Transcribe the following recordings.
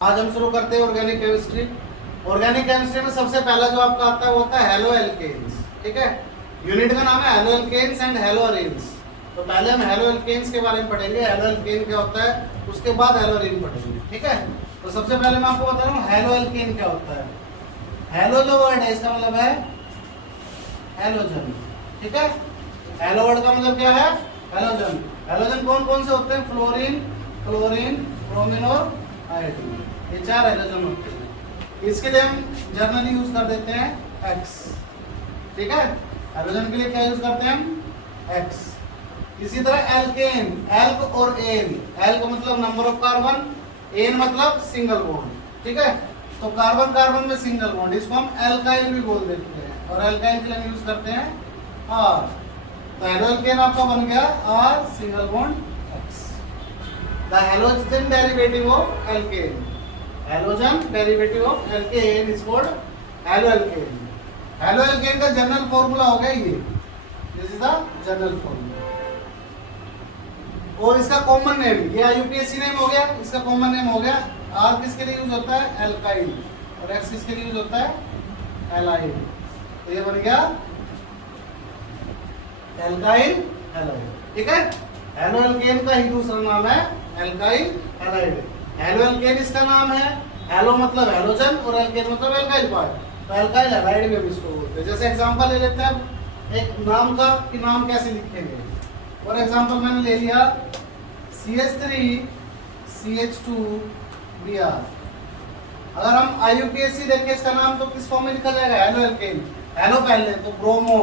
आज हम शुरू करते हैं ऑर्गेनिक केमिस्ट्री। ऑर्गेनिक केमिस्ट्री में सबसे पहला जो आपका आता है वो होता है हेलो एल्केन्स। ठीक है, यूनिट का नाम है haloalkanes and haloarenes. तो पहले हम हेलो एल्केन्स के बारे में पढ़ेंगे, हेलो एल्केन क्या होता है, उसके बाद हेलो अरेन पढ़ेंगे। ठीक है, तो सबसे पहले मैं आपको बता रहा हूँ हेलो एल्केन क्या होता है। हेलो जो वर्ड है इसका मतलब है हेलोजन। ठीक है, हेलो वर्ड का मतलब क्या है, हेलोजन। हेलोजन कौन कौन से होते हैं, फ्लोरीन, क्लोरीन, ब्रोमीन और आयोडीन, ये चार हेलोजन होते हैं। इसके लिए हम जनरली यूज कर देते हैं एक्स। ठीक है, हेलोजन के लिए क्या यूज करते हैं हम, एक्स। इसी तरह एल्केन, एल्क और एन, एल्क मतलब नंबर ऑफ कार्बन, एन मतलब सिंगल बॉन्ड। ठीक है, तो कार्बन कार्बन में सिंगल बॉन्ड, इसको हम एल्काइल भी बोल देते हैं, और एल्काइल के लिए यूज करते हैं आर। तो हेलोएल्केन आपका बन गया R single bond X. The halogen derivative of alkane, halogen derivative of alkane is called haloalkane. Haloalkane का जनरल फॉर्मूला हो गया ये, this is the general formula. और इसका कॉमन नेम, ये आईयूपीएसी नेम हो गया, इसका कॉमन नेम हो गया। आर किसके लिए यूज होता है, एल्काइल, और एक्स किसके लिए यूज होता है, एलाइड। तो ये बन गया एल्काइल हैलाइड। ठीक है, हेलोएल्केन का ही दूसरा नाम है एल्काइल हैलाइड। हेलोएल्केन इसका नाम है, हेलो मतलब हेलोजन और एल्केन मतलब एल्काइल पार्ट, तो एल्काइल हैलाइड भी हम इसको बोलते हैं। जैसे एग्जांपल ले लेते हैं एक नाम का, कि नाम कैसे लिखेंगे। फॉर एग्जांपल मैंने ले लिया CH3 CH2 Br। अगर हम आईयूपीएसी देखें इसका नाम, तो किस फॉर्म में लिखा जाएगा, हेलो एल्केन, हेलो पहले तो ब्रोमो,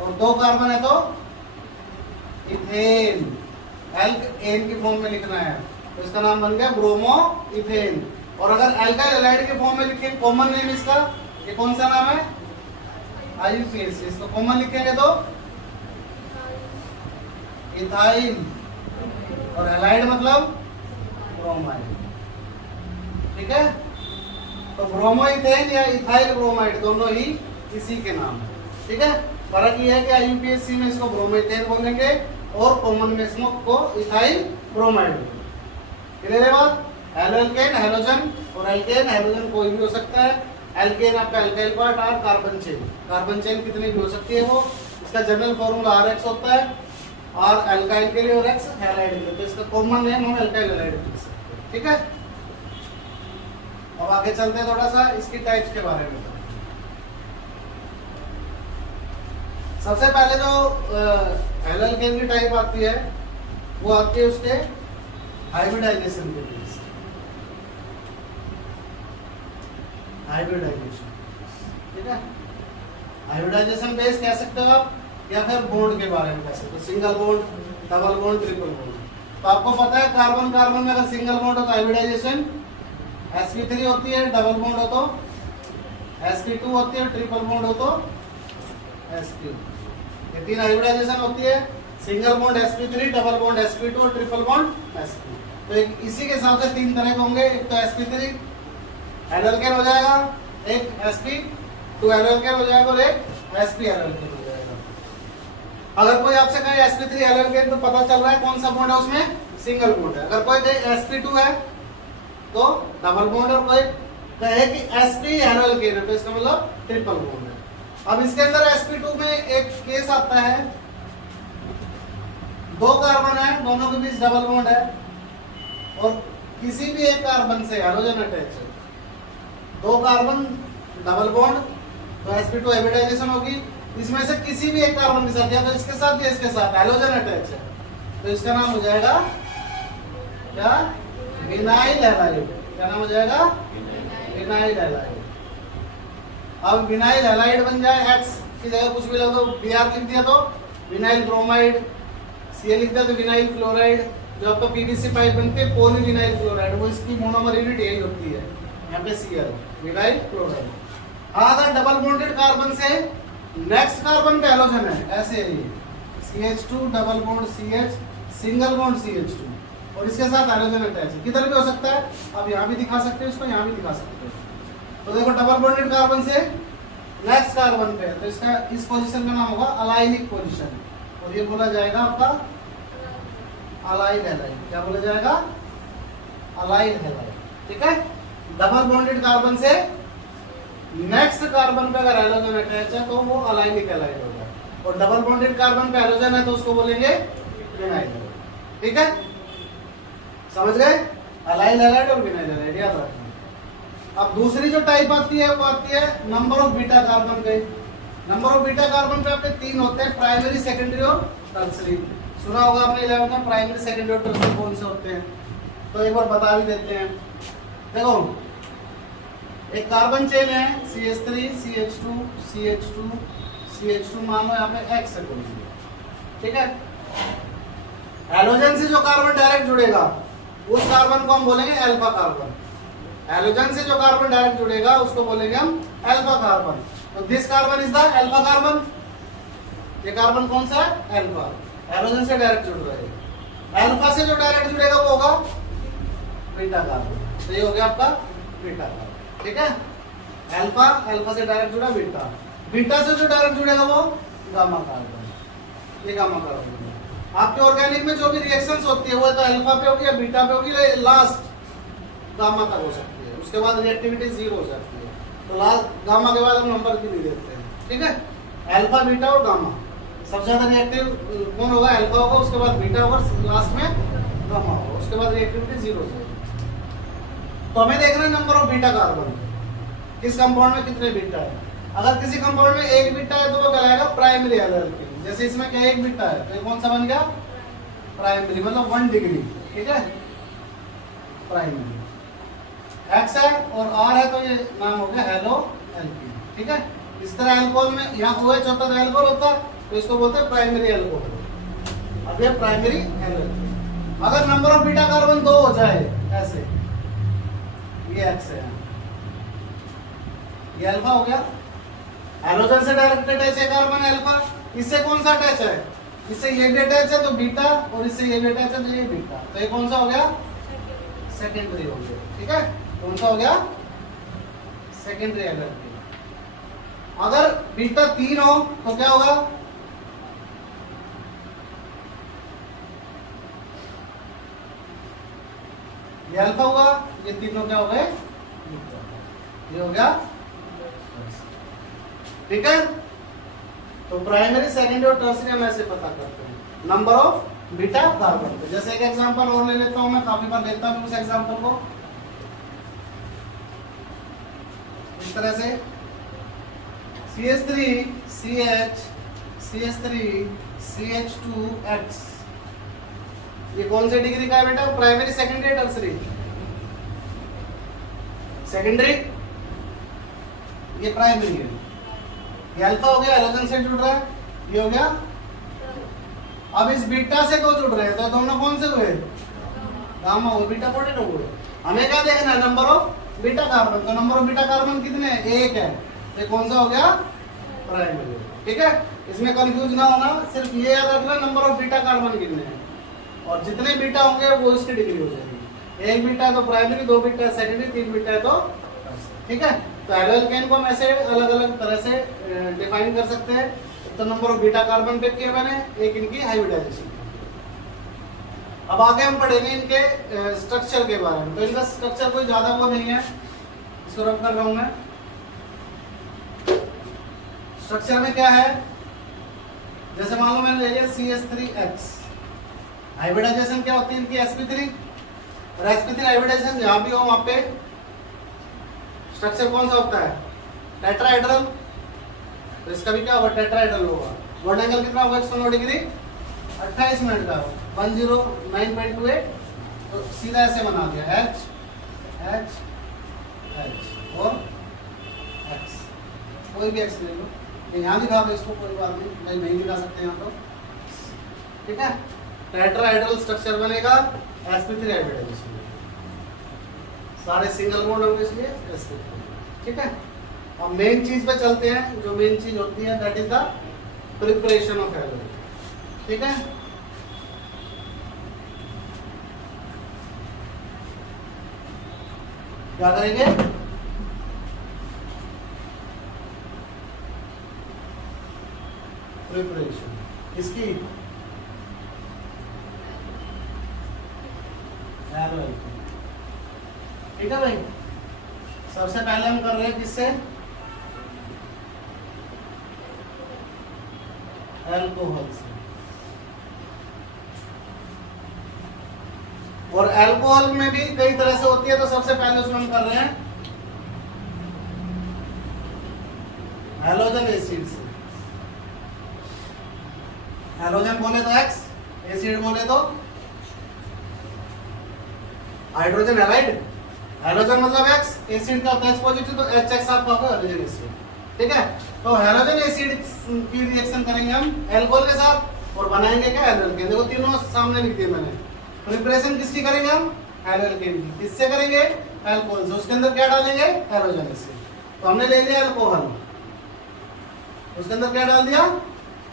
और दो कार्बन है तो इथेन, एल्क एन की फॉर्म में लिखना है, तो इसका नाम बन गया ब्रोमो इथेन। और अगर एल्काइल हैलाइड के फॉर्म में लिखें, कॉमन नेम इसका, ये कौन सा नाम है, आईयूपीएसी, इसको कॉमन लिखेंगे तो इथाइल, और हैलाइड मतलब ब्रोमाइड। ठीक है, तो ब्रोमो इथेन या इथाइल ब्रोमाइड दोनों ही इसी के नाम है। ठीक है, फर्क ये है कि आईयूपीएसी में इसको ब्रोमो इथेन बोलेंगे और कॉमन में इसको इथाइल ब्रोमाइड। क्लियर है बात। हेलोएल्केन हेलोजन, और एल्केन हेलोजन कोई भी हो सकता है। एल्केन आपका एल्काइल पार्ट, और कार्बन चेन, कार्बन चेन कितनी भी हो सकती है वो, इसका जनरल फॉर्मूला RX होता है, और एल्काइल के लिए और एक्स हैलाइड के लिए, तो इसका कॉमन नेम हम एल्काइल हैलाइड लिख सकते हैं। ठीक है, अब आगे चलते हैं, थोड़ा सा इसकी टाइप्स के बारे में। सबसे पहले जो हेलोएल्केन की टाइप आती है वो आती है उसके हाइब्रिडाइजेशन के बेस, हाइब्रिडाइजेशन। ठीक है, हाइब्रिडाइजेशन बेस कह सकते हो आप, या फिर बॉन्ड के बारे में कह सकते हो, single bond, double bond, triple bond. तो आपको पता है कार्बन कार्बन में अगर सिंगल बॉन्ड हो तो हाइब्रिडाइजेशन sp3 होती है, डबल बॉन्ड हो तो sp2 होती है, ट्रिपल बॉन्ड हो तो sp। ये तीन हाइब्रिडाइजेशन होती है, single bond sp3, double bond sp2 और ट्रिपल बॉन्ड sp। तो एक इसी के हिसाब से तीन तरह के होंगे, एक तो sp3 हेलोएल्केन हो जाएगा, एक sp2 हेलोएल्केन हो जाएगा, और एक sp हेलोएल्केन हो जाएगा। अगर कोई आपसे कहे sp3 हेलोएल्केन, तो पता चल रहा है कौन सा बॉन्ड है उसमें, सिंगल बॉन्ड है। अगर कोई कहे sp2 है तो डबल बॉन्ड, और कोई कहे कि sp हेलोएल्केन है तो इसका मतलब ट्रिपल बॉन्ड है। अब इसके अंदर sp2 में एक केस आता है, दो कार्बन है, दोनों के बीच डबल बॉन्ड है, और किसी भी एक कार्बन से हैलोजन अटैच है, दो कार्बन डबल बॉन्ड, तो sp2 हाइब्रिडाइजेशन होगी। इसमें से किसी भी एक कार्बन के साथ, या तो इसके साथ या इसके साथ हैलोजन अटैच है, तो इसका नाम हो जाएगा क्या, विनाइल हैलाइड। क्या नाम हो जाएगा, विनाइल हैलाइड। अब विनाइल हैलाइड बन जाए, एक्स की जगह कुछ भी लगा दो, Br लिख दिया तो विनाइल ब्रोमाइड, Cl लिख दिया तो विनाइल क्लोराइड। जो आपका PVC पाइप बनती है पॉलीविनाइल क्लोराइड, वो इसकी मोनोमर यूनिट यही होती है, यहाँ पे Cl, विनाइल क्लोराइड। अगर डबल बॉन्डेड कार्बन से नेक्स्ट कार्बन पे हैलोजन है, ऐसे है ये CH2 double bond CH, single bond CH2, और इसके साथ हैलोजन अटैच है, किधर भी हो सकता है। अब यहाँ भी दिखा सकते हो इसको, यहाँ भी दिखा सकते हो। तो देखो डबल बॉन्डेड कार्बन से नेक्स्ट कार्बन पे, तो इसका इस पोजीशन का नाम होगा अलाइनिक पोजीशन, और ये बोला जाएगा आपका अलाइड हैलाइड। क्या बोला जाएगा, अलाइल हैलाइड, ठीक है। डबल बॉन्डेड कार्बन से नेक्स्ट कार्बन पे अगर हैलोजन अटैच है तो वो अलाइलिक हैलाइड होगा, और डबल बॉन्डेड कार्बन पे हैलोजन है तो उसको बोलेंगे विनाइल, ठीक है। समझ गए, अलाइल हैलाइड और विनाइल हैलाइड, याद रखना। अब दूसरी जो टाइप आती है वो आती है नंबर ऑफ बीटा कार्बन पे। नंबर ऑफ बीटा कार्बन पे आपके 3 होते हैं, प्राइमरी, सेकेंडरी और टर्सरी। सुना होगा आपने 11th में, प्राइमरी, सेकेंडरी और टर्सरी कौन से होते हैं, तो एक बार बता भी देते हैं। देखो एक कार्बन चेन है CH3 CH2 CH2 CH2, मान लो यहाँ पे X है कोई, ठीक है। हैलोजन से जो कार्बन डायरेक्ट जुड़ेगा उस कार्बन को हम बोलेंगे अल्फा कार्बन। हैलोजन से जो कार्बन डायरेक्ट जुड़ेगा उसको बोलेंगे हम अल्फा कार्बन। तो this carbon is the alpha carbon. ये कार्बन कौन सा है, अल्फा, हैलोजन से डायरेक्ट जुड़ रहा है। अल्फा से जो डायरेक्ट जुड़ेगा वो होगा बीटा कार्बन, तो ये हो गया आपका बीटा कार्बन, ठीक है। अल्फा, अल्फा से डायरेक्ट जुड़ा बीटा, बीटा से जो डायरेक्ट जुड़ेगा वो गामा कार्बन, ये गामा कार्बन। आपके ऑर्गेनिक में जो भी रिएक्शंस होती है वो तो अल्फा पे होगी या बीटा पे होगी, लास्ट गामा तक हो सकती है, उसके बाद रिएक्टिविटी 0 हो जाती है। तो लास्ट गामा के बाद हम नंबर भी नहीं देते हैं, ठीक है। अल्फा, बीटा और गामा, सबसे ज्यादा रिएक्टिव कौन होगा, अल्फा होगा, उसके बाद बीटा होगा, लास्ट में गामा होगा, उसके बाद रिएक्टिविटी 0 हो जाएगी। तो हमें देखना है नंबर ऑफ बीटा कार्बन, किस कंपाउंड में कितने बीटा है। अगर किसी कंपाउंड में एक बीटा है तो वो कहलाएगा प्राइमरी एल्केन। जैसे इसमें क्या एक बीटा है तो ये कौन सा बन गया, प्राइमरी, मतलब 1 डिग्री, ठीक है, प्राइमरी। X है और R है तो ये नाम हो गया हेलो एल्कीन, ठीक है। इस तरह अल्कोहल में यहाँ OH होता है अल्कोहल होता तो इसको बोलते हैं प्राइमरी अल्कोहल। अब ये प्राइमरी एल्कोहल। अगर नंबर ऑफ बीटा कार्बन 2 हो जाए ऐसे, ये X है, ये अल्फा हो गया। हैलोजन से डायरेक्ट अटैच है कार्बन अल्फा, इससे कौन सा अटैच है, इससे ये भी अटैच है तो बीटा, और इससे ये भी अटैच है तो ये बीटा, तो ये कौन सा हो गया, सेकेंडरी हो गया, ठीक है। कौन सा हो गया, सेकेंडरी एल्केन। अगर बीटा 3 हो तो क्या होगा, ये अल्फा हुआ, ये तीनों क्या हो गए, ये हो गया, ठीक है। तो प्राइमरी, सेकेंडरी और टर्सरी हम ऐसे पता करते हैं नंबर ऑफ बीटा कार्बन पे। जैसे एक एग्जांपल और ले लेता हूं, मैं काफी बार लेता हूं उस एग्जांपल को इस तरह से, CH3 CH CH3 CH2X, ये कौन से डिग्री का है बेटा, प्राइमरी, सेकेंडरी, टर्सरी, सेकेंडरी, ये प्राइमरी है। ये अल्फा हो गया, हैलोजन से जुड़ रहा है, ये हो गया। अब इस बीटा से दो जुड़ रहे हैं तो दोनों कौन से हुए, गामा हो, बीटा बॉन्डेड हो गए। हमें क्या देखना है, नंबर ऑफ बीटा कार्बन। तो नंबर ऑफ बीटा कार्बन कितने हैं, 1 है, तो कौन सा हो गया, प्राइमरी, ठीक है। इसमें कंफ्यूज ना होना, सिर्फ ये याद रखना नंबर ऑफ बीटा कार्बन कितने हैं, और जितने बीटा होंगे वो इसकी डिग्री हो जाएगी। 1 बीटा है तो प्राइमरी, 2 बीटा है सेकेंडरी, 3 बीटा है तो, ठीक है। तो एल्केन को हम ऐसे अलग अलग तरह से डिफाइन कर सकते हैं। तो नंबर ऑफ बीटा कार्बन पे किए मैंने, एक इनकी हाइब्रिडाइजेशन। अब आगे हम पढ़ेंगे इनके स्ट्रक्चर के बारे में। तो इनका स्ट्रक्चर कोई ज्यादा वो नहीं है, इसको रब कर रहा हूं मैं। स्ट्रक्चर में क्या है, जैसे मान लो मैंने ले लिया CH3X, हाइब्रिडाइजेशन क्या होती है इनकी, sp3, और sp3 हाइब्रिडाइजेशन जहां भी हो वहां पे स्ट्रक्चर कौन सा होता है, टेट्राहेड्रल। तो इसका भी क्या होगा, टेट्राहेड्रल होगा। बॉन्ड एंगल कितना होगा, 109 डिग्री, 28 मिनट का, 109.28। तो सीधा ऐसे बना दिया, H H H और X, कोई भी X ले लो, यहाँ दिखा दो इसको, कोई बात नहीं, नहीं दिखा सकते यहाँ तो, ठीक है। टेट्राहेड्रल स्ट्रक्चर बनेगा sp3 हाइब्रिडाइजेशन, सारे सिंगल बॉन्ड होंगे इसलिए sp3, ठीक है। अब मेन चीज पे चलते हैं, जो मेन चीज होती है that is the preparation of halogen, ठीक है। क्या करेंगे, प्रिपरेशन इसकी हैलोजन। ठीक है भाई। सबसे पहले हम कर रहे हैं किससे, अल्कोहल से। और अल्कोहल में भी कई तरह से होती है, तो सबसे पहले उसमें हम कर रहे हैं हैलोजन एसिड से। हैलोजन बोले तो X, एसिड बोले तो हाइड्रोजन हैलाइड। हैलोजन मतलब X, एसिड का होता है H पॉजिटिव, तो HX आपका होगा हैलोजन एसिड। ठीक है, तो हैलोजन एसिड की रिएक्शन करेंगे हम अल्कोहल के साथ और बनाएंगे क्या, हैलोएल्केन। देखो तीनों सामने लिख दिए मैंने। प्रिपरेशन किसकी करेंगे हम, हैलोएल्केन की। किससे करेंगे, अल्कोहल से। उसके अंदर क्या डालेंगे, हैलोजन एसिड। तो हमने ले लिया अल्कोहल, उसके अंदर क्या डाल दिया,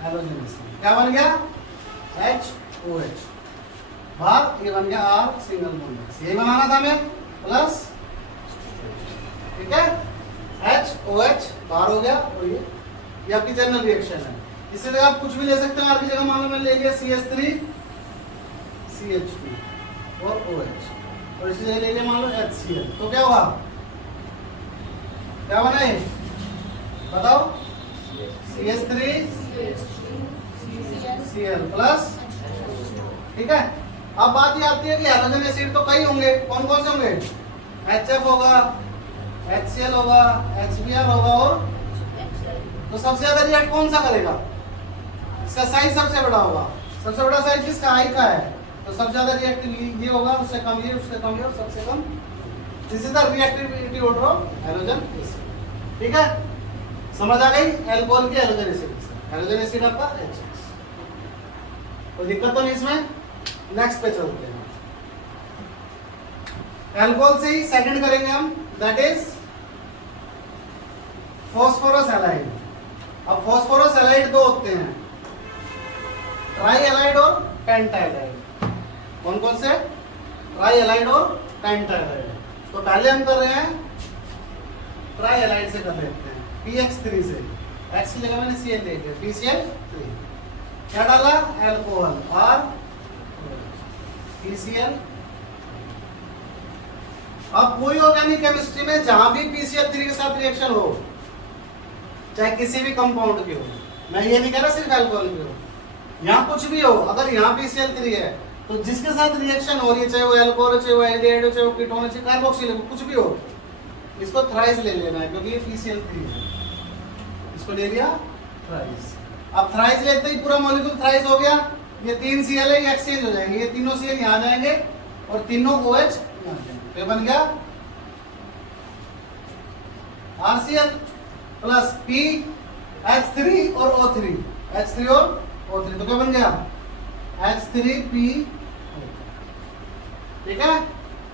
हैलोजन एसिड। क्या बन गया, HOH। बाहर ये बन गया R सिंगल बॉन्ड। यही बनाना था हमें, प्लस, ठीक है, HOH बाहर हो गया। और ये आपकी जनरल रिएक्शन है। इससे जगह आप कुछ भी ले सकते हो। R की जगह मान लो मैंने ले लिया CH3 CH2 और OH, और इसी जगह ले लिया मान लो HCl। तो क्या हुआ, क्या बना ये बताओ, CH3 Cl प्लस। ठीक है, अब बात ये आती है कि हैलोजन एसिड तो कई होंगे, कौन कौन से होंगे, HF होगा, HCl होगा, HBr होगा, और तो सबसे ज्यादा रिएक्ट कौन सा करेगा, इसका साइज सबसे बड़ा होगा। सबसे बड़ा साइज किसका, I का है, तो सबसे ज्यादा रिएक्टिव ये होगा, उससे कम ये, उससे कम ये, और सबसे कम। This is the reactivity order of halogen acid. ठीक है, समझ आ गई, अल्कोहल की हैलोजन एसिड से। हैलोजन एसिड आपका HX। कोई दिक्कत तो नहीं इसमें। नेक्स्ट पे चलते हैं, अल्कोहल से ही सेकंड करेंगे हम, दैट इज फॉस्फोरस हैलाइड। अब फॉस्फोरस हैलाइड दो होते हैं, ट्राई हैलाइड और पेंटाइलाइड। कौन कौन से, ट्राई हैलाइड और पेंटाइलाइड। तो पहले हम कर रहे हैं ट्राई हैलाइड से कर लेते हैं, PX3 से। X की जगह मैंने Cl ले लिया, PCl3। क्या डाला, अल्कोहल और PCl। अब कोई ऑर्गेनिक केमिस्ट्री में जहां भी PCl3 के साथ रिएक्शन हो, चाहे किसी भी कंपाउंड की हो, मैं ये नहीं कह रहा सिर्फ अल्कोहल की हो, यहाँ कुछ भी हो, अगर यहाँ PCl3 है तो जिसके साथ रिएक्शन हो रही है, चाहे वो अल्कोहल हो, चाहे वो एल्डिहाइड हो, चाहे वो कीटोन हो, चाहे कार्बोक्सिल हो, कुछ भी हो, इसको थ्राइस ले लेना है, क्योंकि ये PCl3 है। इसको ले लिया थ्राइस। अब थ्राइस लेते ही पूरा मॉलिक्यूल थ्राइस हो गया। ये 3 Cl है, ये एक्सचेंज हो जाएंगे, ये तीनों Cl यहाँ जाएंगे और तीनों OH यहाँ जाएंगे। तो बन गया RCl प्लस PH3 और O3, H3 और O3। तो क्या बन गया, H3P। ठीक है,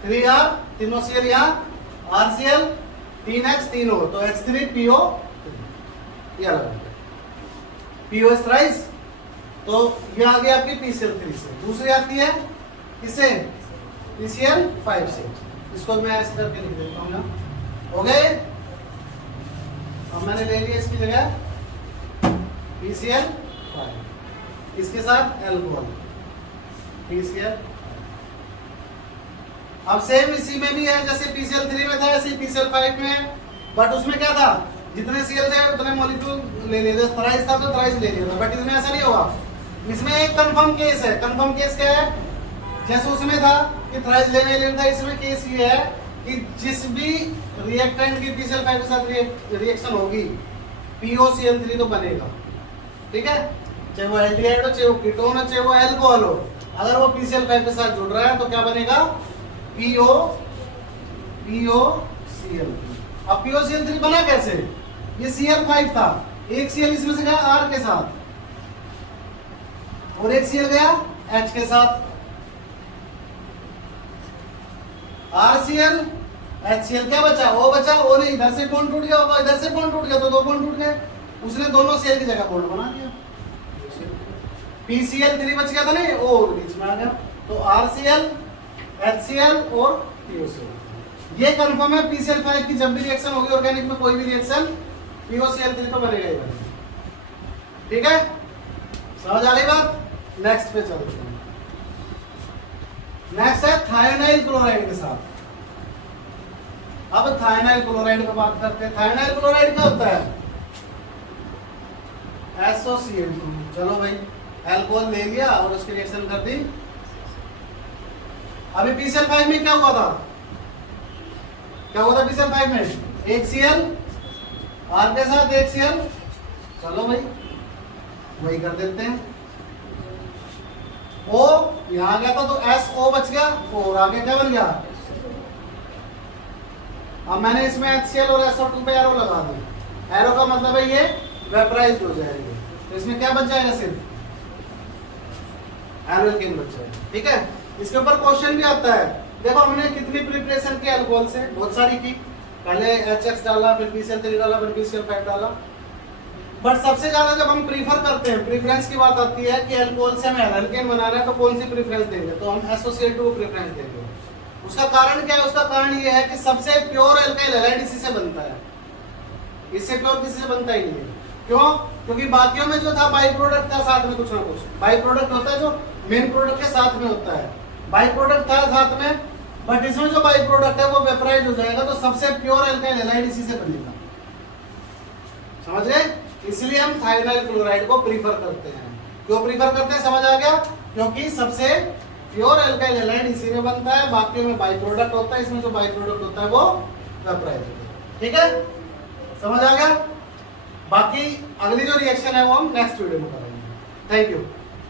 3R, तीनों Cl यहाँ, RCl 3H 3O, तो H3PO। ये अलग PO थ्राइस। तो ये आ गया आपकी PCl3 से। दूसरी आती है किससे, PCl5 से। इसको मैं ऐसे करके लिख देता हूँ ना, हो गए। अब मैंने ले लिया इसकी जगह PCl5, इसके साथ अल्कोहल PCl। अब सेम इसी में भी है, जैसे PCl3 में था ऐसे PCl5 में है, बट उसमें क्या था, जितने Cl थे उतने मॉलिक्यूल ले लिए। थ्राइस था तो थ्राइस ले लिया था, बट इसमें ऐसा नहीं होगा। इसमें एक कंफर्म केस है। कंफर्म केस क्या है, जैसे उसमें था कि थ्राइस लेने लेना था, इसमें केस ये है कि जिस भी रिएक्टेंट की PCl5 के साथ रिएक्शन होगी, POCl3 तो बनेगा। ठीक है, चाहे वो एल्डिहाइड हो, चाहे वो कीटोन हो, चाहे वो अल्कोहल हो, अगर वो PCl5 के साथ जुड़ रहा है तो क्या बनेगा, POCl3। अब POCl3 बना कैसे, ये Cl5 था, एक Cl इसमें से गया R के साथ और एक Cl गया H के साथ। RCl HCl क्या बचा, O बचा। O नहीं, इधर से बॉन्ड टूट गया होगा, इधर से बॉन्ड टूट गया तो दो बॉन्ड टूट गए, उसने दोनों Cl की जगह बॉन्ड बना दिया। PCl3 बच गया था नहीं, O बीच में आ गया, तो RCl HCl और POCl। ये कंफर्म है, PCl5 की जब भी रिएक्शन होगी ऑर्गेनिक में, कोई भी रिएक्शन, POCl3 तो बनेगा ही बनेगा। ठीक है, समझ आ गई बात। नेक्स्ट पे चलते हैं। नेक्स्ट है थायोनाइल क्लोराइड के साथ। अब थायनाइल क्लोराइड की बात करते हैं। थायनाइल क्लोराइड क्या होता है? SOCl2। चलो भाई, अल्कोहल ले लिया और उसकी रिएक्शन कर दी। अभी PCl5 में क्या हुआ था? क्या हुआ था PCl5 में? एक Cl R के साथ एक Cl। चलो भाई वही कर देते हैं। O यहां गया था तो SO बच गया, और आगे क्या बन गया? अब मैंने इसमें HCl और SO2 पे एरो लगा दी। एरो का मतलब है ये वेपराइज हो जाएगी, तो इसमें क्या बच जाएगा? सिर्फ एल्केन बच जाएगा। ठीक है, इसके ऊपर क्वेश्चन भी आता है। देखो हमने कितनी प्रिपरेशन की अल्कोहल से? बहुत सारी की। पहले HX डाला, फिर PCl3 डाला, फिर PCl5 डाला। बट सबसे ज्यादा जब हम प्रीफर करते हैं, प्रेफरेंस की बात आती है कि अल्कोहल से हमें एल्केन बना रहा है, तो कौन सी प्रेफरेंस देंगे? तो हम SOCl2 को प्रेफरेंस देंगे। उसका कारण क्या है? उसका कारण ये है कि सबसे प्योर एल्काइल हैलाइड इसी से बनता है, इससे प्योर किसी से बनता ही नहीं है। क्यों? क्योंकि बाकियों में जो था बाई प्रोडक्ट था साथ में, कुछ ना कुछ बाई प्रोडक्ट होता है जो मेन प्रोडक्ट के साथ में होता है। बाई प्रोडक्ट था साथ में, बट इसमें जो बाई प्रोडक्ट है वो वेपराइज हो जाएगा, तो सबसे प्योर एल्काइल हैलाइड इसी से बनेगा। समझ गए? इसलिए हम थायनाइल क्लोराइड को प्रीफर करते हैं। क्यों प्रीफर करते हैं? समझ आ गया? क्योंकि सबसे प्योर एल्काइल हैलाइड इसी में बनता है, बाकी में बाई प्रोडक्ट होता है, इसमें जो बाई प्रोडक्ट होता है वो वेपराइज होता है। ठीक है, समझ आ गया? बाकी अगली जो रिएक्शन है वो हम नेक्स्ट वीडियो में करेंगे। Thank you.